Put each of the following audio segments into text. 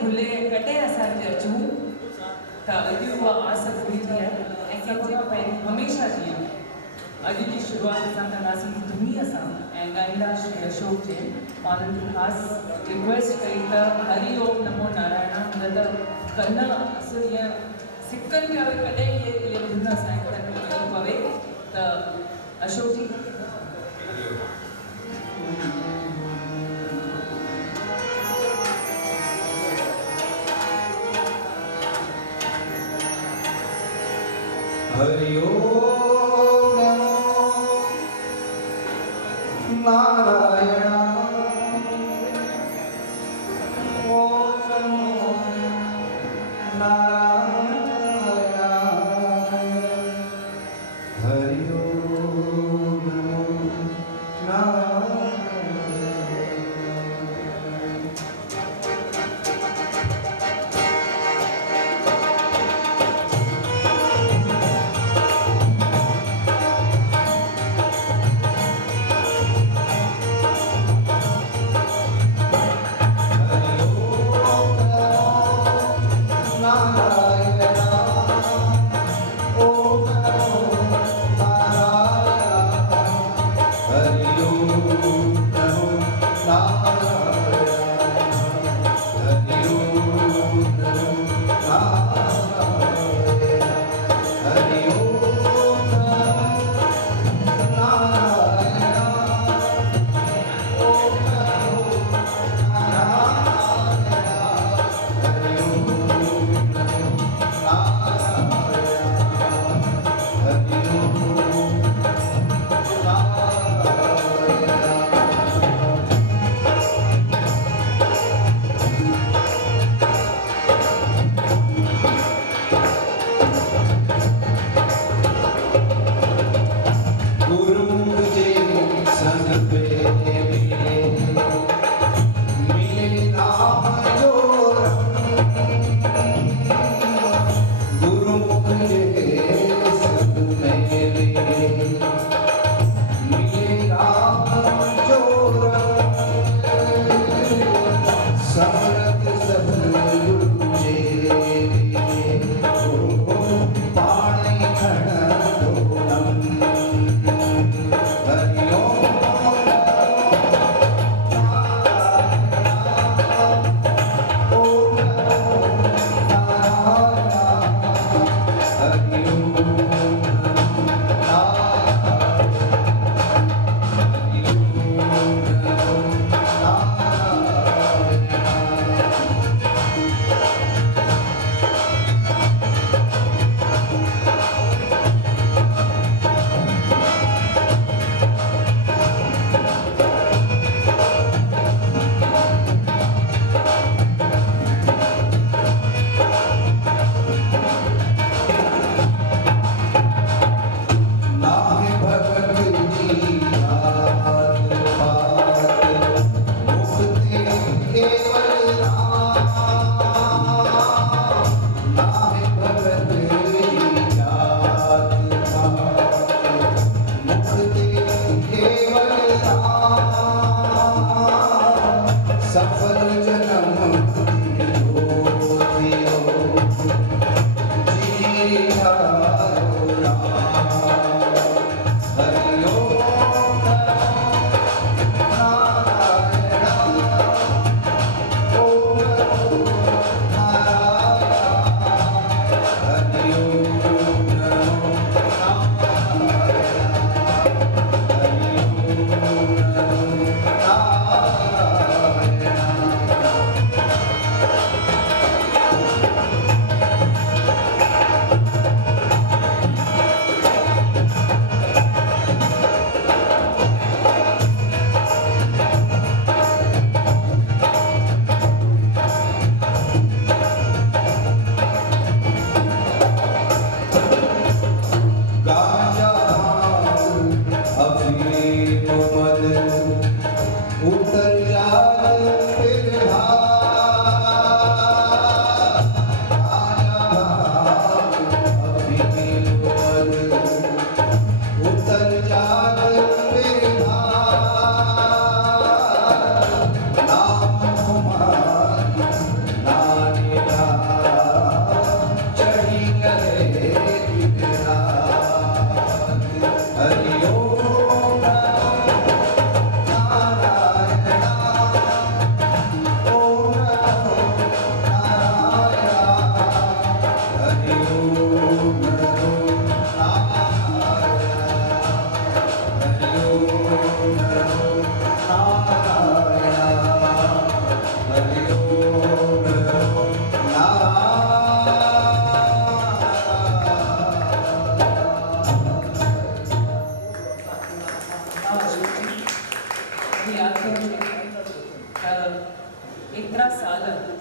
खुले कॾहिं असांखे अचूं त अॼु उहा आस पूरी थी आहे ऐं कंहिंजे पहिरीं हमेशह जीअं अॼु जी शुरूआत असां कंदासीं धुनीअ सां ऐं ॻाईंदा श्री अशोक जैन। मां उन्हनि खे ख़ासि रिक्वेस्ट कई त हरि ओम नमो नारायण न त कन असुर ईअं सिकनि पिया कॾहिं इहे धुन असांजे घर में वञी पवे त अशोक जी हरि ओम नमो नारायण ओम नमो नारायण हरि ओम नमो नारायण।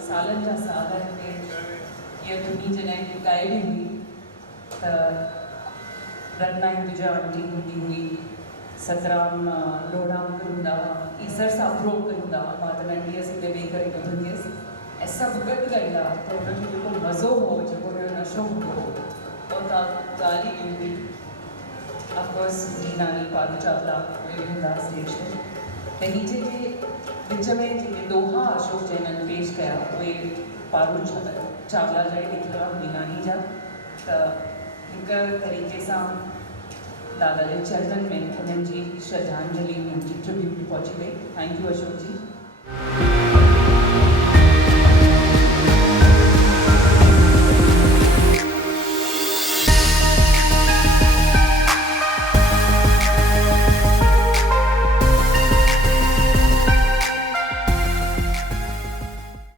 सालन जा साल हिते इहा धुनी जॾहिं ॻाइबी हुई त रत्ना हिंदुजा आंटी हूंदी हुई, सतराम लोढ़ाम हूंदा हुआ, ईसर साफरोक हूंदा हुआ, मां त नंढी हुअसि हिते वेही करे ॿुधंदी हुअसि ऐं सभु गॾु ॻाईंदा हुआ त हुनजो जेको मज़ो हो, जेको हुनजो नशो हूंदो हो, उहो त ॻाल्हि ई ॿी हुई। ऑफकोर्स मुंहिंजी नानी पारू चावला उहे बि हूंदा स्टेज ते, त ही जेके विच में जेके दोहा अशोक जैननि पेश कया उहे पारू चावला जा ई लिखिया मुंहिंजी नानी जा, त हिकु तरीक़े सां दादा जे चरणनि में उन्हनि जी श्रद्धांजलि, उन्हनि जी ट्रिब्यूट पहुची वई। Thank you Ashok ji.